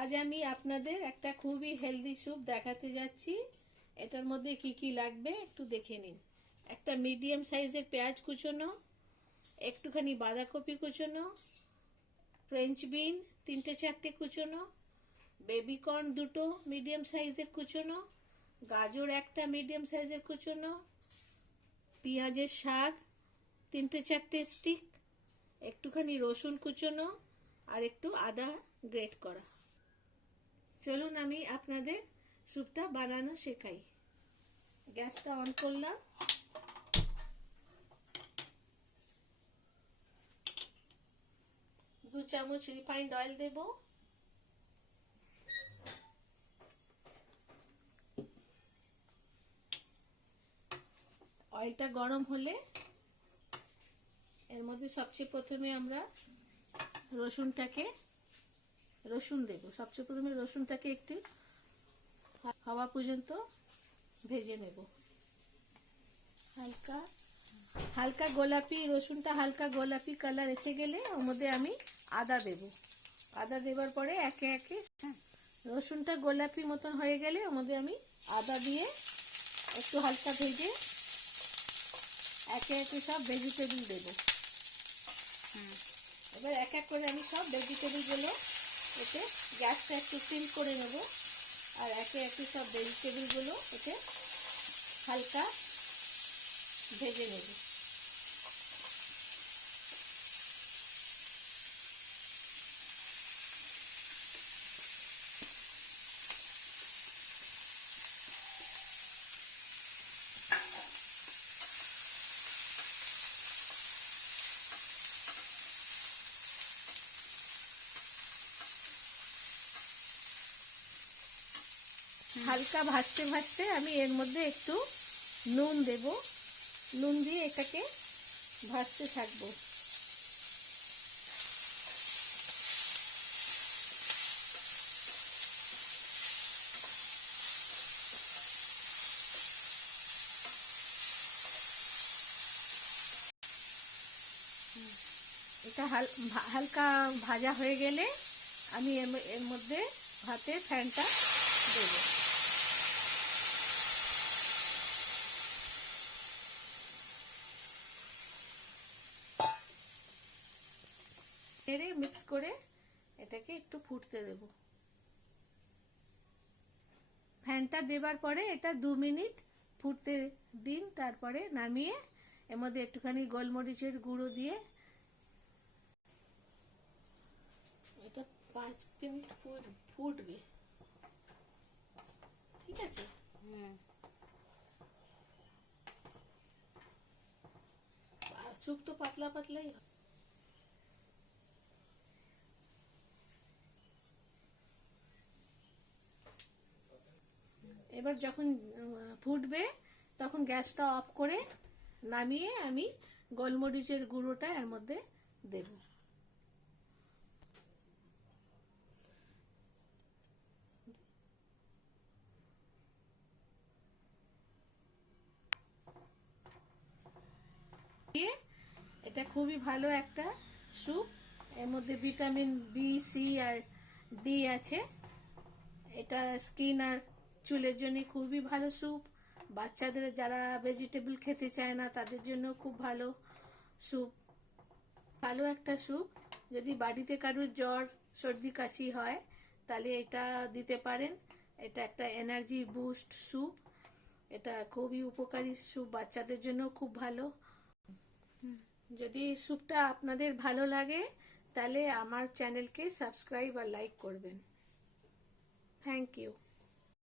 আজ আমি আপনাদের একটা খুবই হেলদি স্যুপ দেখাতে যাচ্ছি। এটার মধ্যে কি কি লাগবে একটু দেখে নিন। একটা মিডিয়াম সাইজের পেঁয়াজ কুচোনো, একটুখানি বাঁধাকপি কুচোনো, ফ্রেঞ্চ বিন 3-4টে কুচোনো, বেবি কর্ন 2টো মিডিয়াম সাইজের কুচোনো, গাজর একটা মিডিয়াম সাইজের কুচোনো, পেঁয়াজের শাক 3-4টে স্টিক, একটুখানি রসুন কুচোনো আর একটু আদা গ্রেট করা। চলুন আমি আপনাদের স্যুপটা বানানো শেখাই। গ্যাসটা অন করলাম, দু চামচ রিফাইন্ড অয়েল দেব, অয়েলটা গরম হলে এর মধ্যে সবচেয়ে প্রথমে আমরা রসুন দেব। সবচেয়ে প্রথমে রসুনটাকে একটু হাওয়া পর্যন্ত ভেজে নেব। হালকা গোলাপি, রসুনটা হালকা গোলাপি কালার এসে গেলে ওর মধ্যে আমি আদা দেব। আদা দেবার পরে একে একে রসুনটা গোলাপি মতন হয়ে গেলে ওর মধ্যে আমি আদা দিয়ে একটু হালকা ভেজে একে একে সব ভেজিটেবল দেব। এবার এক এক করে আমি সব ভেজিটেবলগুলো এতে গ্যাসটা একটু সিম করে নেব আর একে একে সব ভেজিটেবলগুলো এতে হালকা ভেজে নেব। হালকা ভাজতে ভাজতে আমি এর মধ্যে একটু নুন দেব। নুন দিয়ে এটাকে ভাজতে থাকবো। এটা হালকা ভাজা হয়ে গেলে আমি এর মধ্যে ভাতের ফ্যানটা দেব। মিক্স করে এটাকে একটু ফুটতে দেব। ফ্যানটা দেবার পরে এটা 2 মিনিট ফুটতে দিন, তারপরে নামিয়ে এর মধ্যে একটুখানি গোলমরিচের গুঁড়ো দিয়ে এটা 5 মিনিট ফুটবে। ঠিক আছে, স্যুপ তো পাতলা পাতলাই। এবার যখন ফুটবে তখন গ্যাসটা অফ করে নামিয়ে আমি গোলমরিচের গুঁড়োটা এর মধ্যে দেব। এটা খুবই ভালো একটা স্যুপ। এর মধ্যে ভিটামিন বি, সি আর ডি আছে। এটা স্কিন আর চুলের জন্য খুবই ভালো স্যুপ। বাচ্চাদের যারা ভেজিটেবল খেতে চায় না তাদের জন্য খুব ভালো স্যুপ। ভালো একটা স্যুপ। যদি বাড়িতে কারোর জ্বর, সর্দি, কাশি হয় তাহলে এটা দিতে পারেন। এটা একটা এনার্জি বুস্ট স্যুপ। এটা খুবই উপকারী স্যুপ, বাচ্চাদের জন্য খুব ভালো। যদি স্যুপটা আপনাদের ভালো লাগে তাহলে আমার চ্যানেলকে সাবস্ক্রাইব আর লাইক করবেন। Thank you.